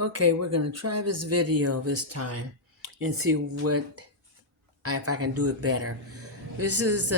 Okay, we're gonna try this video this time and see if I can do it better. This is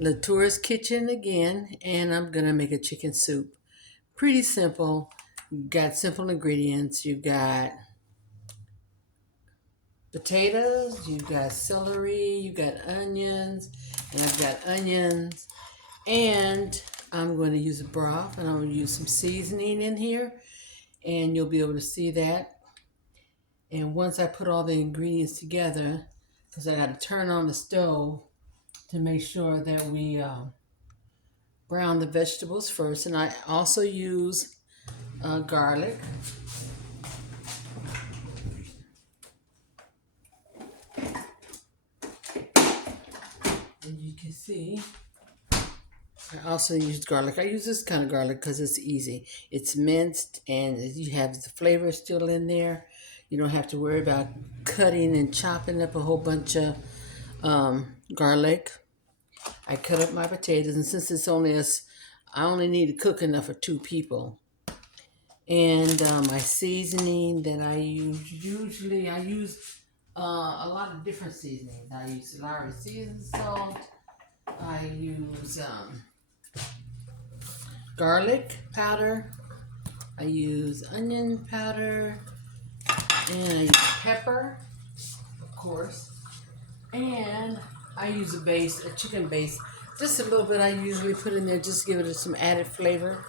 Latour's kitchen again, and I'm gonna make a chicken soup. Pretty simple. Got simple ingredients. You got potatoes, you got celery, you got onions, and I've got onions, and I'm going to use a broth, and I'm going to use some seasoning in here, and you'll be able to see that. And once I put all the ingredients together, because I got to turn on the stove to make sure that we brown the vegetables first. And I also use garlic. And you can see, I also use garlic. I use this kind of garlic because it's easy. It's minced and you have the flavor still in there. You don't have to worry about cutting and chopping up a whole bunch of garlic. I cut up my potatoes, and since I only need to cook enough for two people. And my seasoning that I use a lot of different seasonings. I use Latour seasoned salt. I use garlic powder. I use onion powder, and I use pepper, of course. And I use a chicken base, just a little bit. I usually put in there just to give it some added flavor.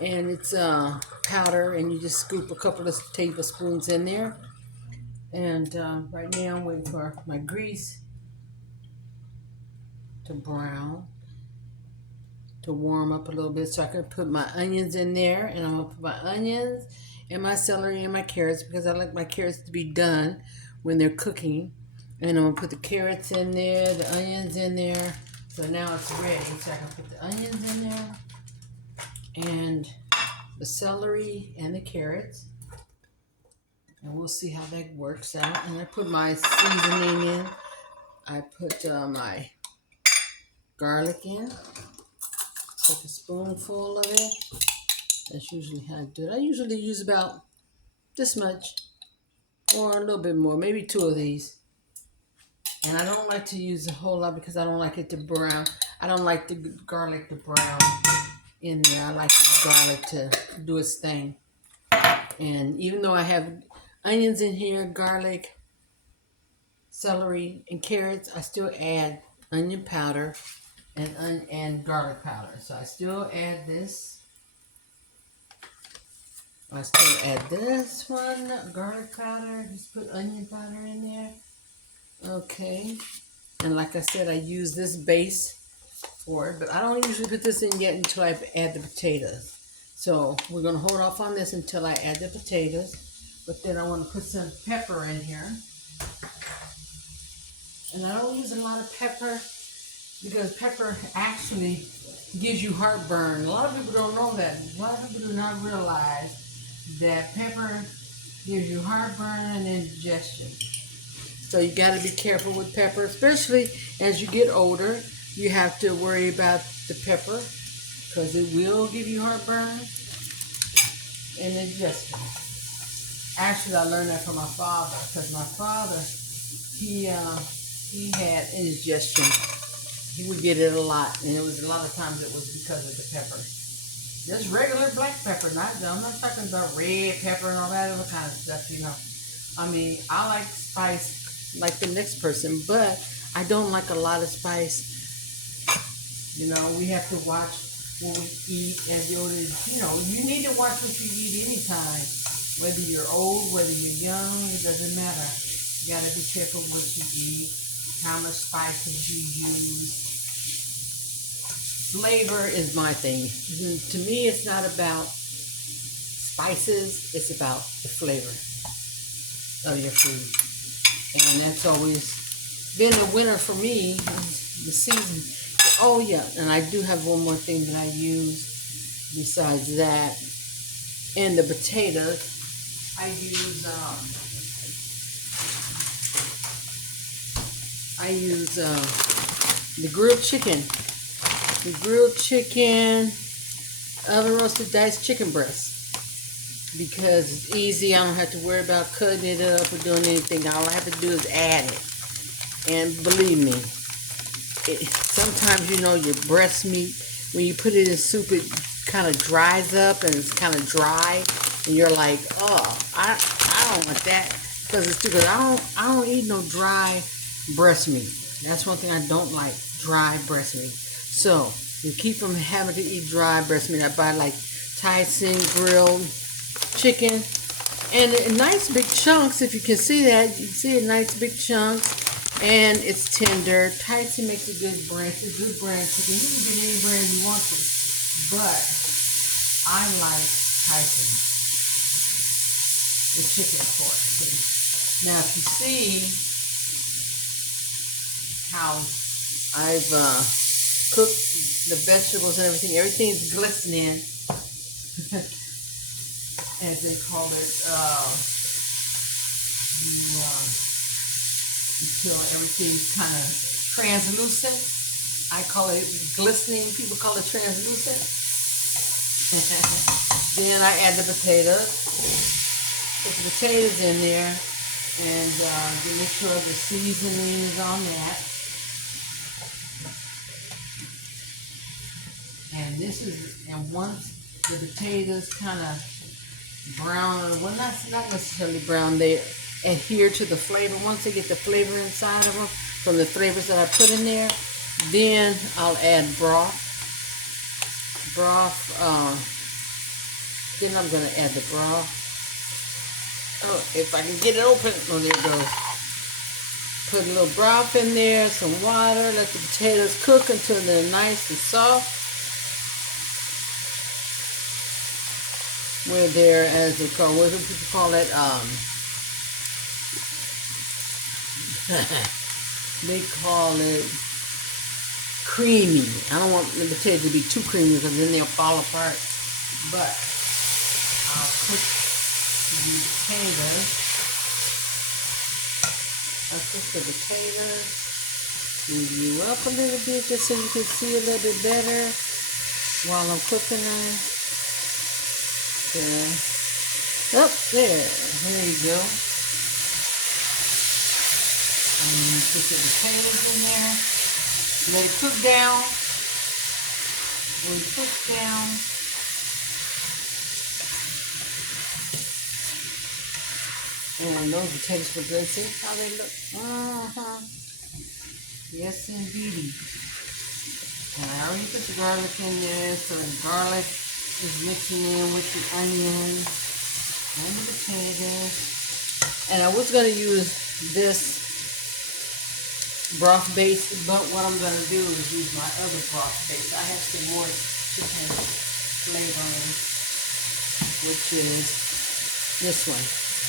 And it's powder, and you just scoop a couple of tablespoons in there. And right now I'm waiting for my grease to brown, to warm up a little bit so I can put my onions in there. And I'm gonna put my onions and my celery and my carrots because I like my carrots to be done when they're cooking. And I'm gonna put the carrots in there, the onions in there. So now it's ready. So I can put the onions in there and the celery and the carrots. And we'll see how that works out. And I put my seasoning in. I put my garlic in. Take a spoonful of it. That's usually how I do it. I usually use about this much or a little bit more, maybe two of these. And I don't like to use a whole lot because I don't like it to brown. I don't like the garlic to brown in there. I like the garlic to do its thing. And even though I have onions in here, garlic, celery, and carrots, I still add onion powder and garlic powder. So I still add this. I still add this one, garlic powder. Just put onion powder in there. Okay. And like I said, I use this base for it, but I don't usually put this in yet until I add the potatoes. So we're going to hold off on this until I add the potatoes. But then I want to put some pepper in here. And I don't use a lot of pepper because pepper actually gives you heartburn. A lot of people don't know that. A lot of people do not realize that pepper gives you heartburn and indigestion. So you got to be careful with pepper, especially as you get older. You have to worry about the pepper because it will give you heartburn and indigestion. Actually, I learned that from my father because my father, he had indigestion. He would get it a lot, and it was a lot of times it was because of the pepper. Just regular black pepper, I'm not talking about red pepper and all that other kind of stuff, you know. I mean, I like spice like the next person, but I don't like a lot of spice. You know, we have to watch what we eat as the older, you know, you need to watch what you eat anytime. Whether you're old, whether you're young, it doesn't matter. You gotta be careful what you eat, how much spices you use. Flavor is my thing. To me, it's not about spices, it's about the flavor of your food. And that's always been a winner for me, the season. Oh yeah, and I do have one more thing that I use besides that. And the potatoes, I use the grilled chicken. The grilled chicken, oven roasted diced chicken breast. because it's easy. I don't have to worry about cutting it up or doing anything. All I have to do is add it. And believe me, sometimes your breast meat, when you put it in soup, it kind of dries up and it's kind of dry, and you're like, oh, I don't want that because it's too good. I don't eat no dry breast meat. That's one thing I don't like, dry breast meat. So to keep from having to eat dry breast meat, I buy like Tyson grilled chicken, and in nice big chunks. If you can see that, you can see it nice big chunks, and it's tender. Tyson makes a good brand. It's a good brand chicken. You can get any brand you want to, but I like Tyson, the chicken pork. Now, if you see how I've cooked the vegetables and everything's glistening, as they call it, until everything's kind of translucent. I call it glistening. People call it translucent. Then I add the potatoes. Put the potatoes in there, and make sure the seasoning is on that. And once the potatoes kind of brown, well, not necessarily brown, they adhere to the flavor. Once they get the flavor inside of them from the flavors that I put in there, then I'll add broth. Then I'm going to add the broth. Oh, if I can get it open. Oh, there it goes. Put a little broth in there, some water, let the potatoes cook until they're nice and soft. Where they're, as they call, what do people call it? They call it creamy. I don't want the potatoes to be too creamy because then they'll fall apart. But I'll cook the potatoes. I'll cook the potatoes. Move you up a little bit just so you can see a little bit better while I'm cooking them. Okay. Up there. There you go. And put the potatoes in there. Let it cook down. When it cooks down, and those potatoes look good. See how they look? Yes, indeed. And I already put the garlic in there, so the garlic is mixing in with the onions and the potatoes. And I was going to use this broth base, but what I'm going to do is use my other broth base. I have some more chicken flavoring, which is this one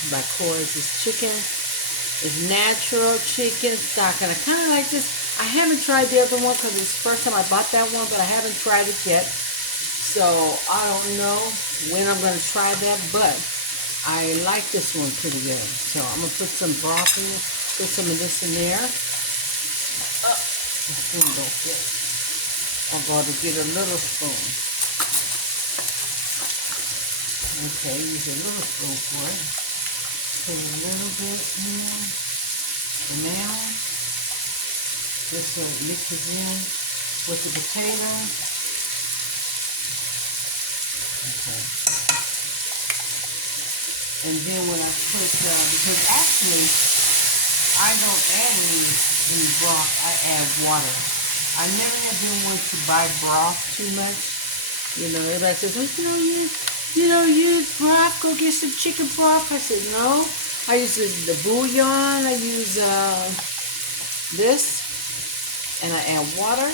by Coors. It's chicken. It's natural chicken stock, and I kind of like this. I haven't tried the other one because it's the first time I bought that one, but I haven't tried it yet. So I don't know when I'm going to try that, but I like this one pretty good. So I'm going to put some broth in it, put some of this in there. Oh, the spoon don't fit. I'm going to get a little spoon. Okay, use a little spoon for it. Put a little bit in. And now, this mixes in with the potato. Okay. And then when I put, because actually, I don't add any broth, I add water. I never have been one to buy broth too much. Everybody says, well, you don't use broth, go get some chicken broth. I said, no. I use the bouillon, I use this, and I add water.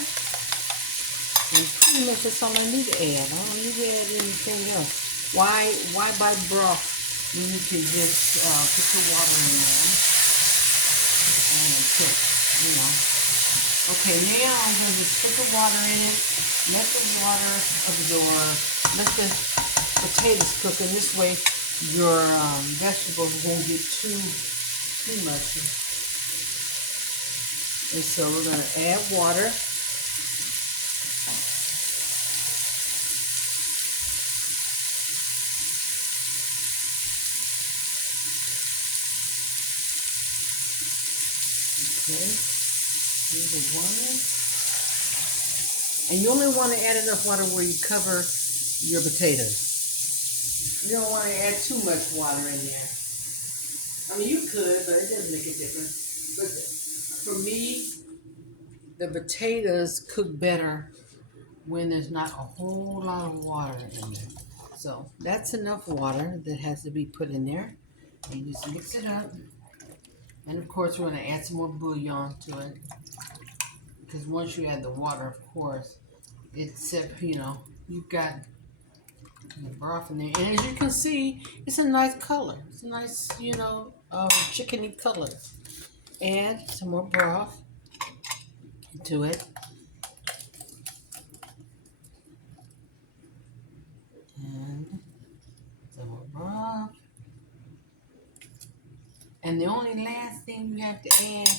And pretty much that's all I need to add. I don't need to add anything else. Why buy broth when you can just put your water in there and cook, Okay, now I'm going to just put the water in it, let the water absorb, let the potatoes cook, and this way your vegetables won't get too much. And so we're going to add water. Okay, here's the water. And you only want to add enough water where you cover your potatoes. You don't want to add too much water in there. I mean, you could, but it doesn't make a difference. But for me, the potatoes cook better when there's not a whole lot of water in there. So that's enough water that has to be put in there. And you just mix it up. And of course, we're going to add some more bouillon to it. Because once you add the water, of course, it's, you've got the broth in there. And as you can see, it's a nice color. It's a nice, chickeny color. Add some more broth to it. And some more broth. And the only last thing you have to add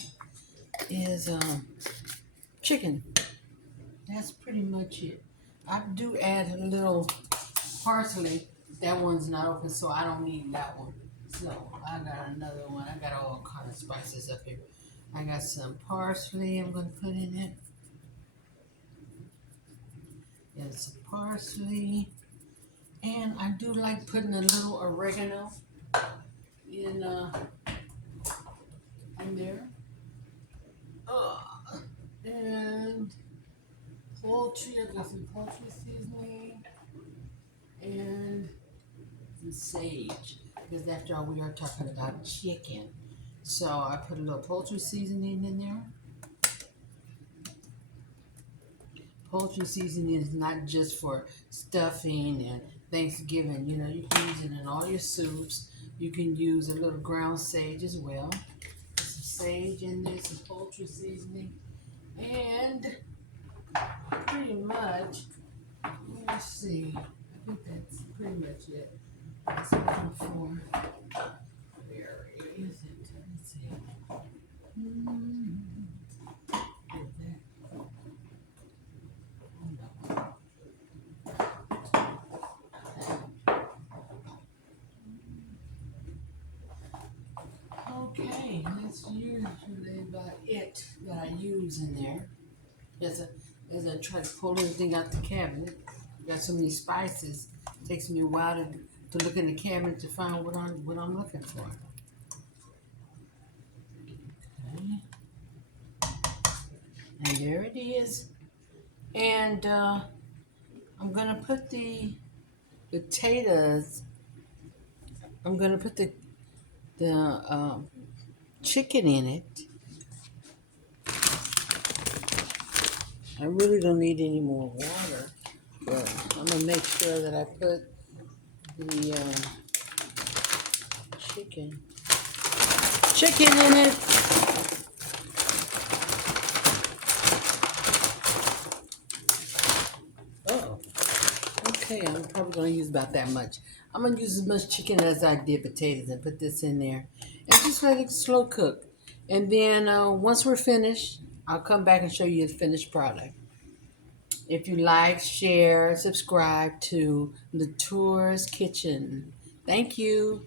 is chicken. That's pretty much it. I do add a little parsley. That one's not open, so I don't need that one. So I got another one. I got all kind of spices up here. I got some parsley I'm going to put in it. And some parsley. And I do like putting a little oregano in there. And poultry. I got some poultry seasoning and some sage. Because after all, we are talking about chicken. So I put a little poultry seasoning in there. Poultry seasoning is not just for stuffing and Thanksgiving. You can use it in all your soups. You can use a little ground sage as well. Some sage in there, some poultry seasoning. And pretty much, let me see. I think that's pretty much it. That's looking for. Where is it? Let's see. Okay, that's usually about it that I use in there. As I try to pull everything out the cabinet, got so many spices. It takes me a while to look in the cabinet to find what I'm looking for. Okay, and there it is. And I'm gonna put the potatoes. I'm gonna put the chicken in it. I really don't need any more water, but I'm gonna make sure that I put the chicken in it. Oh, okay. I'm probably gonna use about that much. I'm gonna use as much chicken as I did potatoes and put this in there and just let it slow cook. And then once we're finished, I'll come back and show you the finished product. If you like, share, subscribe to Latour's Kitchen. Thank you.